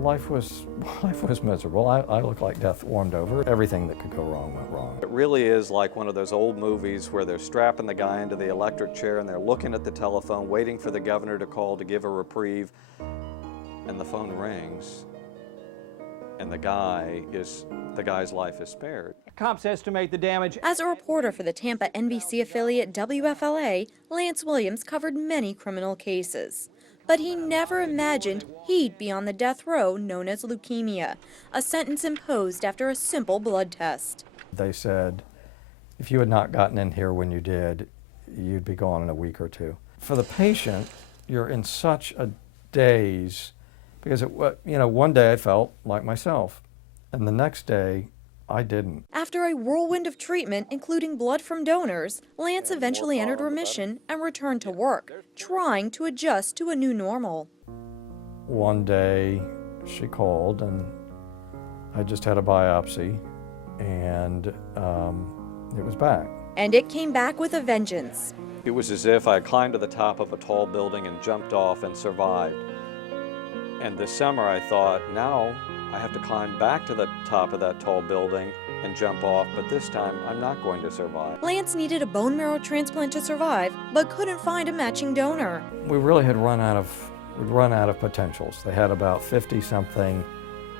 life was miserable. I looked like death warmed over. Everything that could go wrong went wrong. It really is like one of those old movies where they're strapping the guy into the electric chair and they're looking at the telephone, waiting for the governor to call to give a reprieve, and the phone rings, and the guy's life is spared. Cops estimate the damage. As a reporter for the Tampa NBC affiliate WFLA, Lance Williams covered many criminal cases. But he never imagined he'd be on the death row known as leukemia, a sentence imposed after a simple blood test. They said, if you had not gotten in here when you did, you'd be gone in a week or two. For the patient, you're in such a daze because, one day I felt like myself, and the next day I didn't. After a whirlwind of treatment, including blood from donors, Lance eventually entered remission and returned to work, trying to adjust to a new normal. One day she called and I just had a biopsy and it was back. And it came back with a vengeance. It was as if I climbed to the top of a tall building and jumped off and survived. And this summer I thought, now I have to climb back to the top of that tall building and jump off, but this time I'm not going to survive. Lance needed a bone marrow transplant to survive, but couldn't find a matching donor. We really had run out of potentials. They had about 50-something,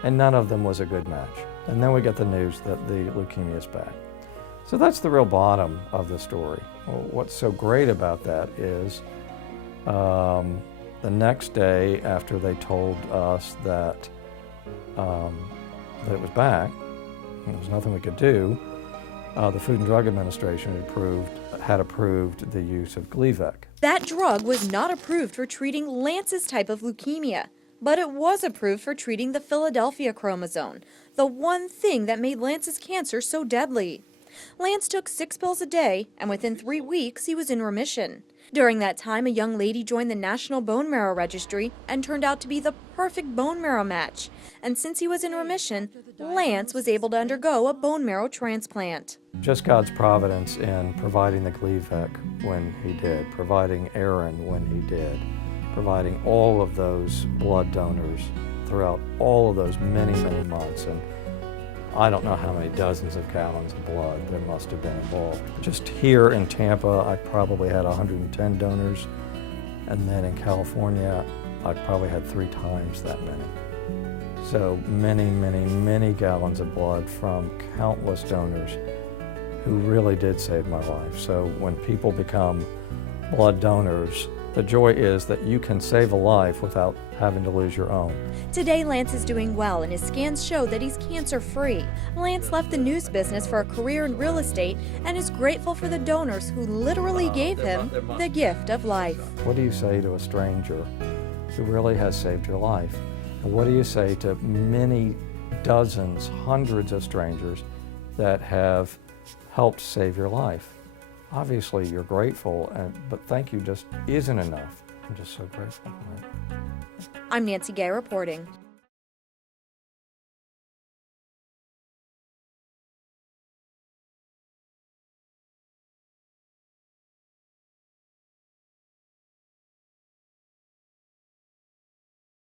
and none of them was a good match. And then we get the news that the leukemia is back. So that's the real bottom of the story. Well, what's so great about that is the next day after they told us that it was back, there was nothing we could do, the Food and Drug Administration had approved the use of Gleevec. That drug was not approved for treating Lance's type of leukemia, but it was approved for treating the Philadelphia chromosome, the one thing that made Lance's cancer so deadly. Lance took 6 pills a day, and within 3 weeks he was in remission. During that time, a young lady joined the National Bone Marrow Registry and turned out to be the perfect bone marrow match. And since he was in remission, Lance was able to undergo a bone marrow transplant. Just God's providence in providing the Gleevec when he did, providing Aaron when he did, providing all of those blood donors throughout all of those many, many months. And I don't know how many dozens of gallons of blood there must have been involved. Just here in Tampa, I probably had 110 donors, and then in California, I probably had 3 times that many. So many, many, many gallons of blood from countless donors who really did save my life. So when people become blood donors, the joy is that you can save a life without having to lose your own. Today, Lance is doing well, and his scans show that he's cancer-free. Lance left the news business for a career in real estate and is grateful for the donors who literally gave him the gift of life. What do you say to a stranger who really has saved your life? And what do you say to many dozens, hundreds of strangers that have helped save your life? Obviously, you're grateful, but thank you just isn't enough. I'm just so grateful for it. I'm Nancy Gay reporting.